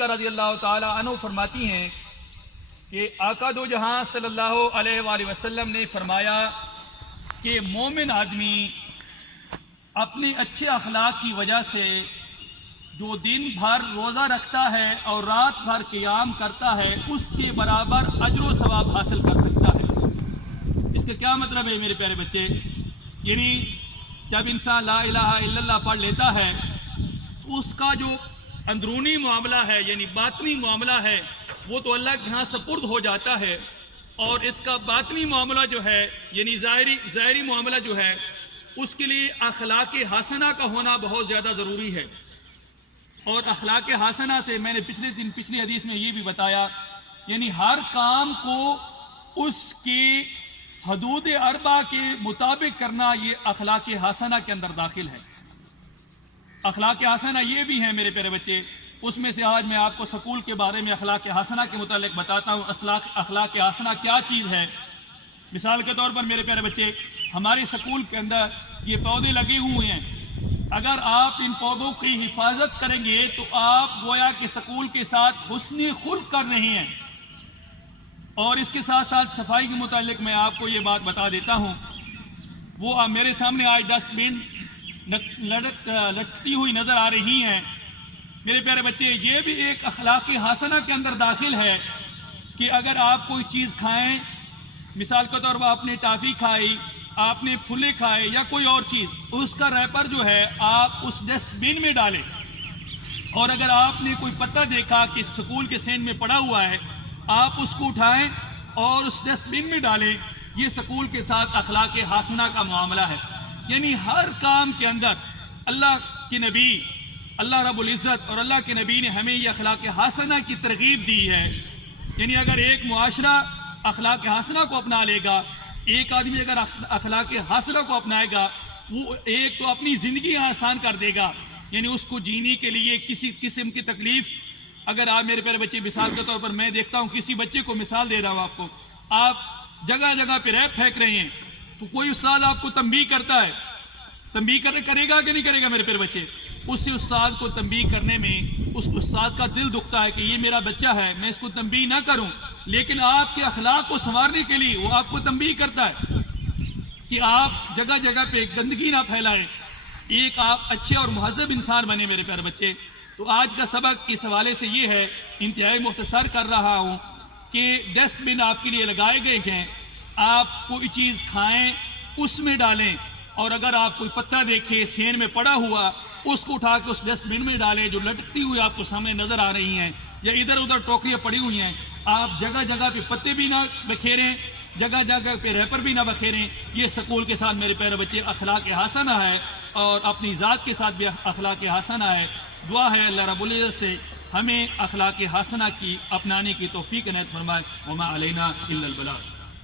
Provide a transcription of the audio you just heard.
رضی اللہ تعالی عنہ فرماتی ہیں کہ آقا دو جہاں صلی اللہ علیہ وآلہ وسلم نے فرمایا کہ مومن آدمی اپنے اچھے اخلاق کی وجہ سے جو دن بھر روزہ رکھتا ہے اور رات بھر قیام کرتا ہے اس کے برابر اجر و ثواب حاصل کر سکتا ہے۔ اس کا کیا مطلب ہے میرے پیارے بچے؟ یعنی جب انسان لا الہ الا اللہ پڑھ لیتا ہے تو اس کا جو اندرونی معاملہ ہے یعنی باطنی معاملہ ہے وہ تو اللہ کے ہاں سپرد ہو جاتا ہے، اور اس کا باطنی معاملہ جو ہے یعنی ظاہری معاملہ جو ہے اس کے لیے اخلاق حسنہ کا ہونا بہت زیادہ ضروری ہے۔ اور اخلاق حسنہ سے میں نے پچھلی حدیث میں یہ بھی بتایا، یعنی ہر کام کو اس کی حدود اربع کے مطابق کرنا یہ اخلاق حسنہ کے اندر داخل ہے۔ اخلاق حسنہ یہ بھی ہیں میرے پیارے بچے، اس میں سے آج میں آپ کو سکول کے بارے میں اخلاق حسنہ کے متعلق بتاتا ہوں۔ اخلاق حسنہ کیا چیز ہے؟ مثال کے طور پر میرے پیارے بچے، ہمارے سکول کے اندر یہ پودے لگے ہوئے ہیں، اگر آپ ان پودوں کی حفاظت کریں گے تو آپ گویا کہ سکول کے ساتھ حسن خلق کر رہے ہیں۔ اور اس کے ساتھ ساتھ صفائی کے متعلق میں آپ کو یہ بات بتا دیتا ہوں، وہ میرے سامنے آج ڈسٹ بن لٹکتی ہوئی نظر آ رہی ہیں۔ میرے پیارے بچے، یہ بھی ایک اخلاق حسنہ کے اندر داخل ہے کہ اگر آپ کوئی چیز کھائیں، مثال کے طور پر آپ نے ٹافی کھائی، آپ نے پھلے کھائے یا کوئی اور چیز، اس کا ریپر جو ہے آپ اس ڈسٹ بن میں ڈالیں۔ اور اگر آپ نے کوئی پتہ دیکھا کہ سکول کے سین میں پڑا ہوا ہے، آپ اس کو اٹھائیں اور اس ڈسٹ بن میں ڈالیں۔ یہ سکول کے ساتھ اخلاق حسنہ کا معاملہ ہے۔ یعنی ہر کام کے اندر اللہ کے نبی، اللہ رب العزت اور اللہ کے نبی نے ہمیں یہ اخلاق حسنہ کی ترغیب دی ہے۔ یعنی اگر ایک معاشرہ اخلاق حسنہ کو اپنا لے گا، ایک آدمی اگر اخلاق حسنہ کو اپنائے گا، وہ ایک تو اپنی زندگی آسان کر دے گا، یعنی اس کو جینے کے لیے کسی قسم کی تکلیف، اگر آپ میرے پیارے بچے مثال کے طور پر میں دیکھتا ہوں کسی بچے کو مثال دے رہا ہوں آپ کو، آپ جگہ جگہ پہ ریت پھینک رہے ہیں تو کوئی استاد آپ کو تنبیہ کرتا ہے، تنبیہ کرے گا کہ نہیں کرے گا میرے پیارے بچے؟ اس سے استاد کو تنبیہ کرنے میں اس استاد کا دل دکھتا ہے کہ یہ میرا بچہ ہے، میں اس کو تنبیہ نہ کروں، لیکن آپ کے اخلاق کو سنوارنے کے لیے وہ آپ کو تنبیہ کرتا ہے کہ آپ جگہ جگہ پہ گندگی نہ پھیلائیں، ایک آپ اچھے اور مہذب انسان بنے میرے پیارے بچے۔ تو آج کا سبق اس حوالے سے یہ ہے، انتہائی مختصر کر رہا ہوں، کہ ڈسٹ بن آپ کے لیے لگائے گئے ہیں، آپ کوئی چیز کھائیں اس میں ڈالیں، اور اگر آپ کوئی پتہ دیکھیں سین میں پڑا ہوا اس کو اٹھا کے اس ڈسٹ بن میں ڈالیں جو لٹکتی ہوئی آپ کو سامنے نظر آ رہی ہیں، یا ادھر ادھر ٹوکریاں پڑی ہوئی ہیں، آپ جگہ جگہ پہ پتے بھی نہ بکھیریں، جگہ جگہ پہ ریپر بھی نہ بکھیریں۔ یہ سکول کے ساتھ میرے پیارے بچے اخلاق حسنہ ہے، اور اپنی ذات کے ساتھ بھی اخلاق حسنہ ہے۔ دعا ہے اللہ رب العزت سے ہمیں اخلاق حسنہ کی اپنانے کی توفیق عنایت فرمائے۔ وما علینا الا البلاغ۔